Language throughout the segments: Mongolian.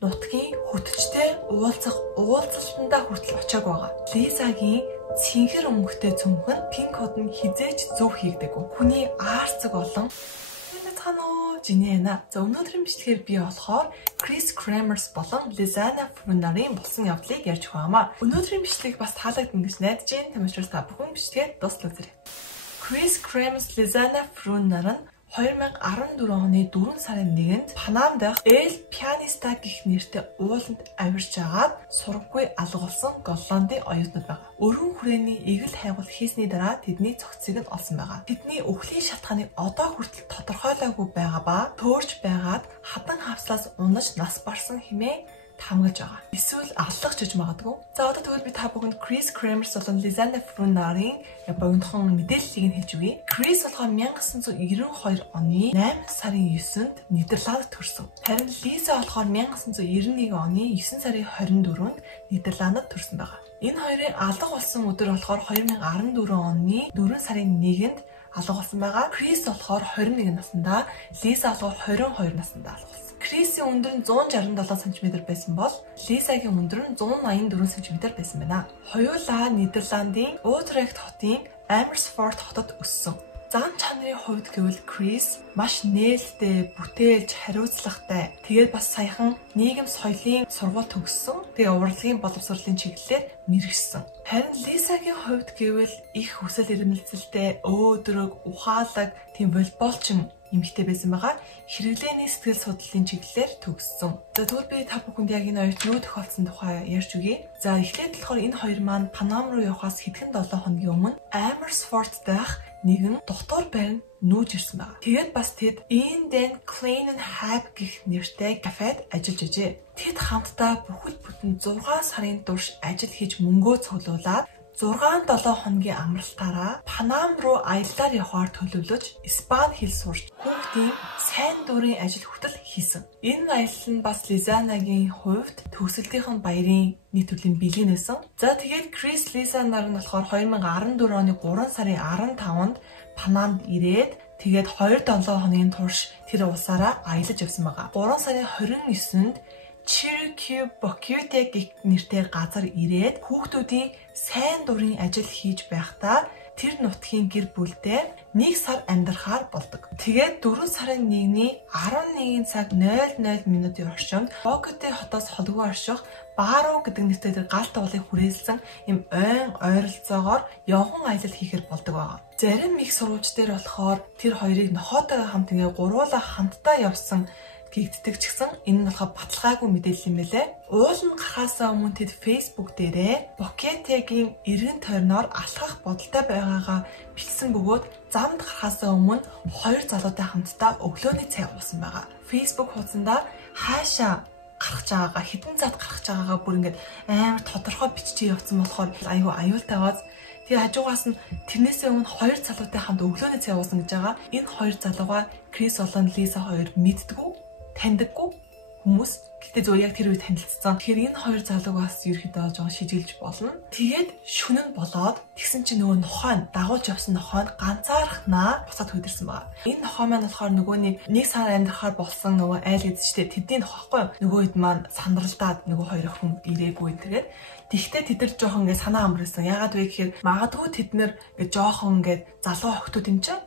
нутгийн хөтчтэй уулзалтандаа хүртэл очиаг байгаа. Лизагийн цэнхэр өнгөтэй цөмхөн пинк код нь хизээч зөв хийгдэггүй. Хүний аарцаг болон Жинэна. За өнөөдрийн бичлэгээр би болохоор Chris Kramers болон Lisanna Fru-нарын болсон явдлыг ярьж байгаамаа. Өнөөдрийн бичлэг бас таалагдана гэж найдаж байна. Тамирчид та бүхэн бичлэгээ дуустал үзээрэй. Chris Kramers, Lisanna Fru-нар нь 2014 оны 4 сарын 1-нд Панам дахь El Pianista гэх нэртэй ууланд авирж агаад сургаггүй алга болсон Голландын оюутнууд байгаа. Өргөн хүрээний эгэл хайгуул хийсний дараа тэдний цогцыг нь олсон байгаа. Тэдний өвлийн шалтгааныг одоо хүртэл тодорхойлоогүй байгаа ба төөрч байгаад хадан хавслаас унаж нас барсан хэмээн хамгаалж байгаа. Эсвэл аллах гэж магадгүй. За одоо тэгвэл би та бүхэнд Chris Kramers болон Lisanna Fru-нарын богинохон мэдээллийг нь хэлж өгье. Chris болохоор 1992 оны 8 сарын 9-нд Нидерландд төрсөн. Харин Lisa болохоор 1991 оны 9 сарын 24-нд Нидерландд төрсөн байгаа. Энэ хоёрын алга болсон өдөр болохоор 2014 оны 4 сарын 1-нд алга болсон байгаа. Chris болохоор 21 наснда, Lisa болохоор 22 наснда алга болсон. Крисийн өндөр нь 167 см байсан бол Лисагийн өндөр нь 184 см байсан байна. Хоёулаа Нидерландын Утрехт хотын Amersfoort хотод өссөн. Зан чанарын хувьд гэвэл Крис маш нээлттэй, бүтээлч, хариуцлагатай. Тэгээд бас саяхан нийгэм соёлын сургууль төгссөн. Тэгээ урлагийн боловсролын чиглэлээр мэргэжсэн. Харин Лисагийн хувьд гэвэл их хүсэл эрмэлзэлтэй, өөдрөг, ухаалаг, тийм волейболчин эмэгтэй байсан байгаа. Хэрэглээний сэтгэл судлалын чиглэлээр төгссөн. За тэгвэл би та бүхэнд яг энэ хоёрт юу тохиолдсон тухай ярьж өгье. За эхлээд болохоор энэ хоёр маань Панам руу явахаас хэдхэн 7 хоногийн өмнө Amersfoort дахь нэгэн дотор байранд нүүж ирсэн байна. Тэгээд бас тэд Den Kleinen Hab гэх нэртэй кафед ажиллаж ажээ. Тэд хамтдаа бүхэл бүтэн 6 сарын турш ажил хийж мөнгөө цуглуулад 6-7 хоногийн амралтаараа Панам руу аяллаар явахаар төлөвлөж Испани хэл сурч хүүхдийн сайн дурын ажил хүртэл хийсэн. Энэ аялал нь бас Lisanna-гийн хувьд төгсөлтийн баярын нэг төрлийн бэлэг нэсэн. За тэгээд Chris, Lisa нар нь болохоор 2014 оны 3 сарын 15-нд Панамд ирээд тэгээд 2-7 хоногийн турш тэр улсаараа аялаж явсан байгаа. 3 сарын 29-нд Chirikibokute гэх нэртэй газар ирээд хүүхдүүдийн сайн дурын ажил хийж байхдаа тэр нутгийн гэр бүлтэй 1 сар амьдрахаар болдог. Тэгээд 4 сарын 1-ний 11 цаг 00 минутын орчимд Бокете хотоос холгүй орших Бару гэдэг нэртэй тэр галт уулыг хүрээлсэн им ойн ойролцоогоор явган аялал хийхээр болдог байгаа. Зарим их сурвалж дээр болохоор тэр хоёрыг нохоотойгоо хамт ингээ гуруула хамтдаа явсан гэгддэг ч гэсэн энэ нь болохоор баталгаагүй мэдээлэл юм байлээ. Уул нь гарахаасаа өмнө тэд Facebook дээрээ Бокетегийн эргэн тойрноор алхах бодолтой байгаагаа бичсэн бөгөөд замд гарахаасаа өмнө хоёр залуутай хамтдаа өглөөний цай уусан байгаа. Facebook хуудсандаа хаашаа гарах байгаагаа, хэдэн цагт гарах байгаагаа бүр ингээд амар тодорхой бичиж явуулсан болохоор айгүй аюултайгаас тэгээ хажуугаас нь тэрнээсээ өмнө хоёр залуутай хамт өглөөний цай уусан гэж байгаа. Энэ хоёр залууга Крис болон Лиса хоёр мэддэггүй, таньдаггүй хүмүүс. Гэтэ зөв яг тэр үед танилцсан. Тэгэхээр энэ хоёр залуугаас ерөөхдөө жоохон шижилж болно. Тэгээд шүн нь болоод тэгсэн чинь нөгөө нохойн дагуулж явсан нохойн ганцаархнаа буцаад хөдөрсөн байгаа. Энэ нохой маань болохоор нөгөө нэг сар амьдрахаар болсон нөгөө айл эзэжтэй тэдний нохойхгүй нөгөө хэд маань сандралдаад нөгөө хоёр охин ирээгүй тэгээд тэгтээ тэд нар жоохон ингээд санаа амарсан. Яагаад вэ гэхээр магадгүй тэд нар ингээд жоохон ингээд залуу охтууд юм чинь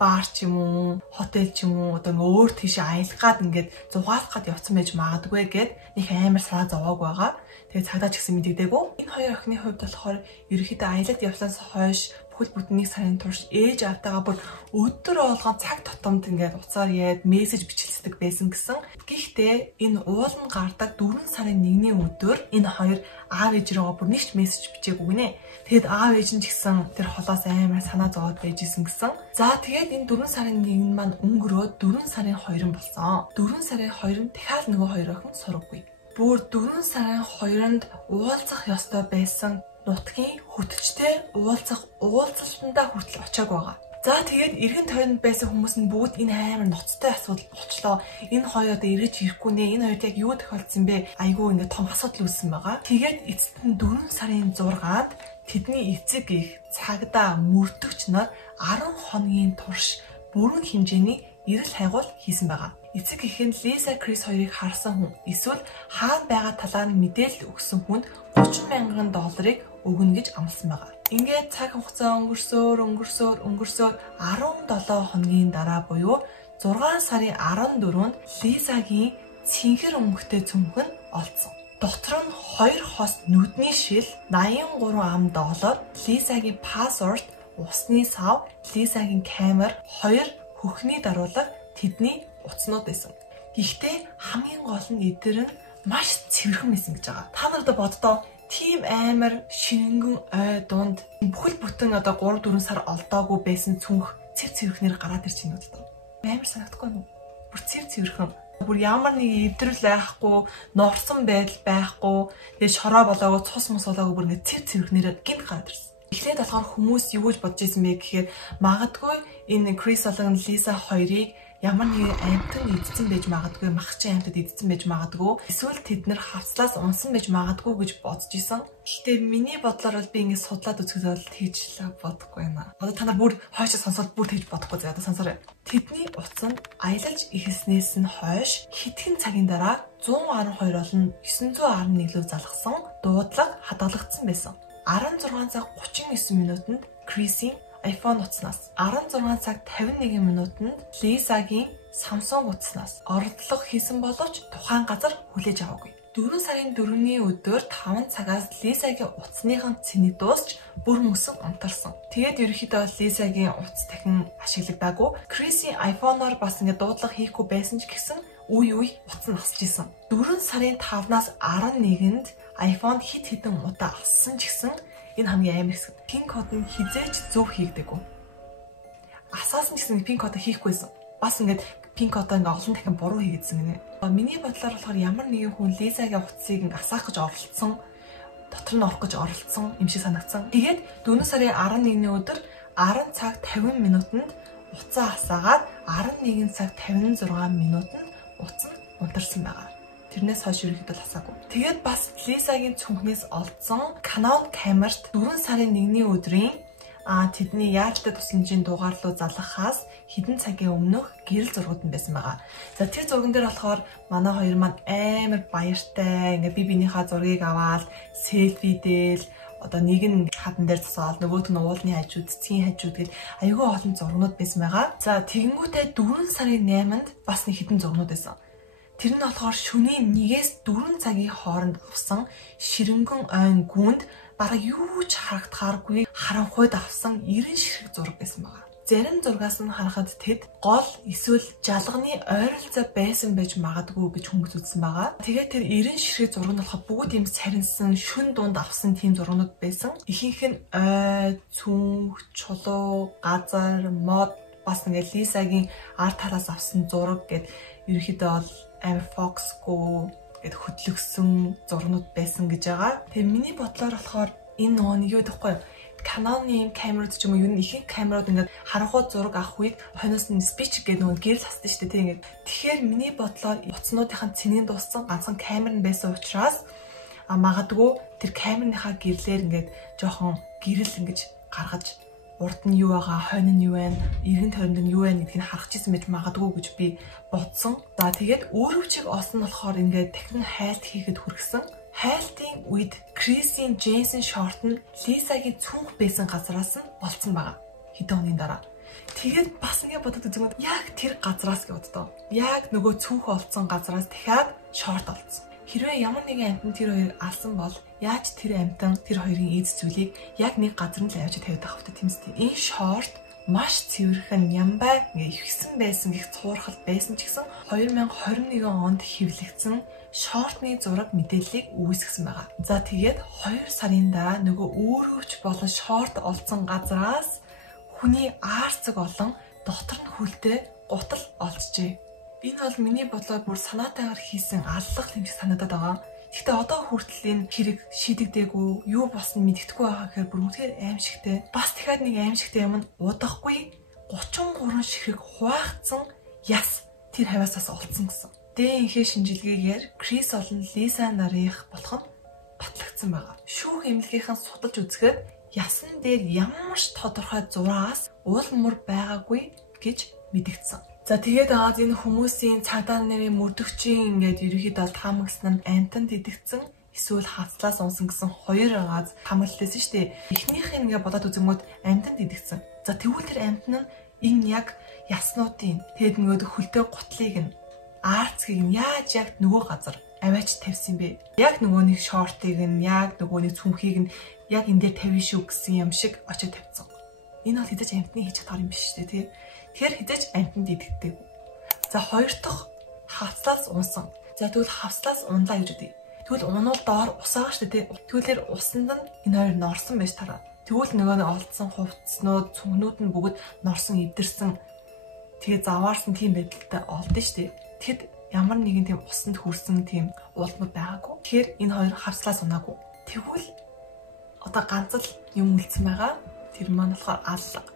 бар ч юм уу, хотел ч юм уу, одоо өөр тийш аялах гад ингээд зугаалах гад явцсан байж магадгүй гэд их амар санаа зовоог байгаа. Тэгээ цагдаа ч гэсэн мэдэгдээгүй. Энэ хоёр охины хувьд болохоор ерөнхийдөө аялалд явсанаас хойш бүхэл бүтэн 1 сарын турш ээж автагаа бүр өдөр болгон цаг тутамд ингээд уцаар яад мессеж бичлэлцдэг байсан гэсэн. Гэхдээ энэ уул нь гардаг 4 сарын 1-ний өдөр энэ хоёр аав ээж рүүгээ бүр нэгч мессеж бичээгүй гинэ. Тэгэд аав ээж нь ч гэсэн тэр холоос амар санаа зовоод байж исэн гэсэн. За тэгээд энэ 4 сарын 1 маань өнгөрөөд 4 сарын 2 болсон. 4 сарын 2-нд дахиад нөгөө хоёр охин сураггүй. Бүр 4 сарын 2-нд уулзах ёстой байсан нутгийн хөтчтэй уулзалтандаа хүртэл очиаг байгаа. За тэгээд эргэн тойронд байсан хүмүүс нь бүгд энэ амар ноцтой асуудал болчлоо. Энэ хоёр одоо эргэж ирэхгүй нэ. Энэ хоёрт яг юу тохиолдсон бэ? Айгүй ингээд том асуудал үүссэн байгаа. Тэгээд эцэст нь 4 сарын 6-нд тэдний эцэг их цагдаа мөрдөгч нар 10 хоногийн турш бүрэн хэмжээний эрэл хайгуул хийсэн байгаа. эцэг эх нь Лиза Крис хоёрыг харсан хүн эсвэл хаана байгаа талаар мэдээлэл өгсөн хүнд $30,000 өгнө гэж амласан байгаа. Ингээд цаг хугацаа өнгөрсөөр 17 хоногийн дараа буюу 6 сарын 14-нд Лизагийн цэнхэр өмгтэй цөмх нь олдсон. Дотор нь 2 хос нүдний шил, $83, Лизагийн пассворд, усны сав, Лизагийн камер, 2 хөхний даруулга, тэдний утаснууд байсан. Гэхдээ хамгийн гол нь эдгээр нь маш цэвэрхэн байсан гэж байгаа. Та нарт боддоо тийм амар шингэн ой дунд бүхэл бүтэн 3-4 сар олдоогүй байсан цүнх цэвэрхнэр гараад ирж байна гэдэг. Амар санагдахгүй юу? Бүр цэвэрхэн. Бүр ямар нэг эвдрэл байхгүй, норсон байдал байхгүй, тэгээ шороо болоогүй, цус мус болоогүй бүр ингэ цэвэрхнэр гинт гараад ирсэн. Эхлээд болохоор хүмүүс юу гэж бодож ирсэн бэ гэхээр магадгүй энэ Крис болон Лиза хоёрыг ямар нэгэн амьтан идсэн байж магадгүй, махчин амьтад идсэн байж магадгүй, эсвэл тэд нар хавцлаас унсан байж магадгүй гэж бодож исэн. Гэхдээ миний бодлоор бол би ингэ судлаад үзэхэд бол тэгж бодохгүй байна. Одоо та нар бүр хойшоо сонсоод бүр тэгж бодохгүй заа. Одоо сонсоорой. Тэдний утсанд аялалж эхэлснээс нь хойш хэдхэн цагийн дараа 112 болон 911 лөө залгасан дуудлага хадгалагдсан байсан. 16 цаг 39 минутанд Крисийн iPhone утаснаас, 16 цаг 51 минутанд Лизагийн Samsung утаснаас оролдлого хийсэн боловч тухайн газар хүлээж аваагүй. 4 сарын 4-ний өдөр 5 цагаас Лизагийн утасныхан цэник дуусч бүр мөсөн унтарсан. Тэгээд ерөнхийдөө Лизагийн утас дахин ашиглагдаагүй. Крисийн iPhone-оор бас ингээд дуудлага хийхгүй байсан ч гэсэн үе утас нь насч исэн. 4 сарын 5-наас 11-нд iPhone хит хитэн удаа алсан ч гэсэн энэ хамгийн амар хэсэг. Пин код нь хизээч зөв хийгдэггүй. Асаасан ч гэсэн пин код хийхгүйсэн. Бас ингээд пин код ингээ олон дахин буруу хийгээдсэн гинэ. Миний бодлоор болохоор ямар нэгэн хүн Лизагийн утсыг асаах гэж оролцсон, дотор нь орох гэж оролцсон юм шиг санагдсан. Тэгээд 4 сарын 11-ний өдөр 10 цаг 50 минутанд утсаа асаагаад 11 цаг 56 минутанд утас нь унтарсан байгаа. Тэрнээс хойш ерөнхийдөө асаагүй. Тэгээд бас Лизагийн цүнхнээс олдсон Canon камерт 4 сарын 1-ний өдрийн тэдний яаралтай тусламжийн дугаар руу залгахаас хэдэн цагийн өмнөх гэрэл зургууд нь байсан байгаа. За тэр зурган дээр болохоор манай хоёр маань амар баяртай ингээ бинийхээ зургийг аваад селфи дээл одоо нэг нь хадан дээр засаал нөгөөх нь уулны хажууд, цэцгийн хажууд гэл аюулгүй олон зургнууд байсан байгаа. За тэгэнгүүтээ 4 сарын 8-нд бас нэг хэдэн зургнууд байсан. Тэр нь болохоор шөнийн 1-ээс 4 цагийн хооронд авсан ширэнгэн ойн гүнд бараг юу ч харагдахааргүй харанхуйд авсан 90 ширхэг зураг байсан байгаа. Зарим зургаас нь харахад тэд гол эсвэл жалганы ойролцоо байсан байж магадгүй гэж хүмүүс үзсэн байгаа. Тэгээд тэр 90 ширхэг зураг нь болохоор бүгд юм сарнсан, шүн дунд авсан тийм зургнууд байсан. Ихэнх нь ой, цүнх, чулуу, газар, мод бас ингээ Лизагийн арт талаас авсан зураг гэд ерөөхдөө бол амар фоксгүй гэд хөтлөгсөн зурнууд байсан гэж байгаа. Тэгээ миний бодлоор болохоор энэ нөгөө нэг юу гэхгүй Canon-ийн камерууд ч юм уу юу нэг их камерууд ингээд харанхуй зураг авах үед хойноос нь speech гэдэг нөгөө гэрэл хасдаг шүү дээ тийм ингээд. Тэгэхээр миний бодлоор утаснуудынхаа цэнийг дууссан ганцхан камер нь байсан учраас магадгүй тэр камерныхаа гэрлээр ингээд жоохон гэрэл ингэж гаргаж урд нь юу байгаа, хойно нь юу байна, эргэн тойронд нь юу байна гэдгийг харахчихсан байж магадгүй гэж би бодсон. За тэгээд өөрөө чиг олсон нь болохоор ингээд дахин хайлт хийхэд хүргэсэн. Хайлтын үед Крисийн Джейсон шорт нь Лизагийн цүнх байсан газараас нь олцсон байгаа. Хэдэн хоногийн дараа. Тэгээд бас ингэ бодоод үзэнгүүт яг тэр газараас гэдээ. Яг нөгөө цүнх олцсон газараас дахиад шорт олцсон. Хэрвээ ямар нэгэн амтан тэр хоёрыг алсан бол яаж тэр амтан тэр хоёрын эд зүйлийг яг нэг газар нь л авч тавьдаг авах тийм үстэй. Энэ шорт маш цэвэрхэн нямбай ихсэн байсан гэх цуурхал байсан ч гэсэн 2021 онд хэвлэгдсэн шортны зураг мэдээллийг үүсгэсэн байгаа. За тэгээд 2 сарын дараа нөгөө өөрөвч болон шорт олцсон газраас хүний аарцэг олон дотор нь хүлтэй гутал олджээ. Энэ бол миний бодлоор бүр санаатайгаар хийсэн аллах юм шиг санагдаад байгаа. Гэхдээ одоо хүртэл энэ хэрэг шийдэгдээгүй, юу болсон мэддэхгүй байгаа гэхээр бүр үнэхээр аимшигтэй. Бас дахиад нэг аимшигтэй юм нь удахгүй 33 ширхэг хуваагдсан яс тэр хавьяасаас олцсон гэсэн. Дэнхээ шинжилгээгээр Крис болон Лиза нарийнх болох нь батлагдсан байгаа. Шүүх эмнэлгийнхэн судалж үзэхэд ясан дээр ямар ч тодорхой зураас уул мөр байгаагүй гэж мэдэгдсэн. За тэгээд энэ хүмүүсийн цагдаа нарын мөрдөгчийн ингээд ерөөхдөө таамагсан нь амтанд идэгцэн эсвэл хавцлаас унсан гэсэн хоёр газ хамгааллээсэн шүү дээ. Эхнийх нь ингээд бодоод үзэнгүүт амтанд идэгцэн. За тэгвэл тэр амт нь энэ яг яснуудын тэгэд нөгөө хөлтэй гутлыг нь арцгийг нь яаж яг нөгөө газар аваач тавьсан бэ? Яг нөгөө нэг шортыг нь яг нөгөө нэг цүнхийг нь яг энэ дээр тавина шүү гэсэн юм шиг очиж тавьсан. Энэ бол хідэж амтны хийж чадах юм биш шүү дээ тий. Тэгэхээр хідэж амтанд идэгдэг. За хоёр дахь хавцлаас унсан. За тэгвэл хавцлаас унлаа гэж үү. Тэгвэл унвал доор ус байгаа шүү дээ тий. Тэгвэл усанд нь энэ хоёр норсон байж тараа. Тэгвэл нөгөө нэг олдсон хувцснууд, цүнхнүүд нь бүгд норсон, эвдэрсэн. Тэгээ заваарсан тийм байдалтай олдсон шүү дээ. Тэгэхэд ямар нэгэн тийм усанд хүрсэн тийм уулмууд байгаагүй. Тэгэхээр энэ хоёр хавцлаас унаагүй. Тэгвэл одоо ганц л юм үлдсэн байгаа. Тэр маань болохоор аллага.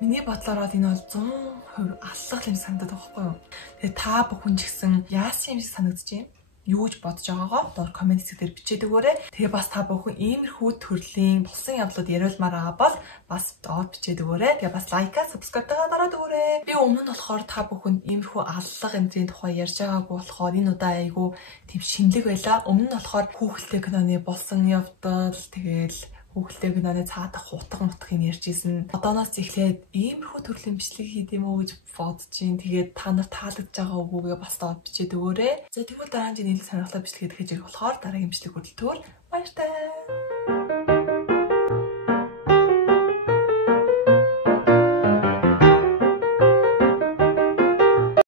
Миний бодлоор энэ бол 100% аллах юм санагдаад байгаа байхгүй юу? Тэгээ та бүхэн ч гэсэн яасан юм шиг санагдаж байна? Юу гэж бодож байгаагаа доор комент хэсгээр бичээд өгөөрэй. Тэгээ бас та бүхэн иймэрхүү төрлийн болсон явдлууд яриулмаар байгаа бол бас доор бичээд өгөөрэй. Тэгээ бас лайкаа, сабскрайбтайгаа дараад өгөөрэй. Би өмнө нь болохоор та бүхэнд иймэрхүү аллах эмзийн тухай ярьж байгаагүй болохоор энэ удаа айгүй тийм шинэлэг байла. Өмнө нь болохоор хүүхэлтэй киноны болсон явдал тэгээл хүүхэлтэй киноны цаадах хутга мутах юм ярьж исэн. Одооноос эхлээд иймэрхүү төрлийн бичлэг хийд юм уу гэж бодож чинь тэгээд та нар таалагдж байгаа үгүйгээ бас доод бичээд өгөөрэй. За тэгвэл дараагийн нийлэл сонирхолтой бичлэгээд хийж ирэх болохоор дараагийн бичлэг хүртэл баяртай.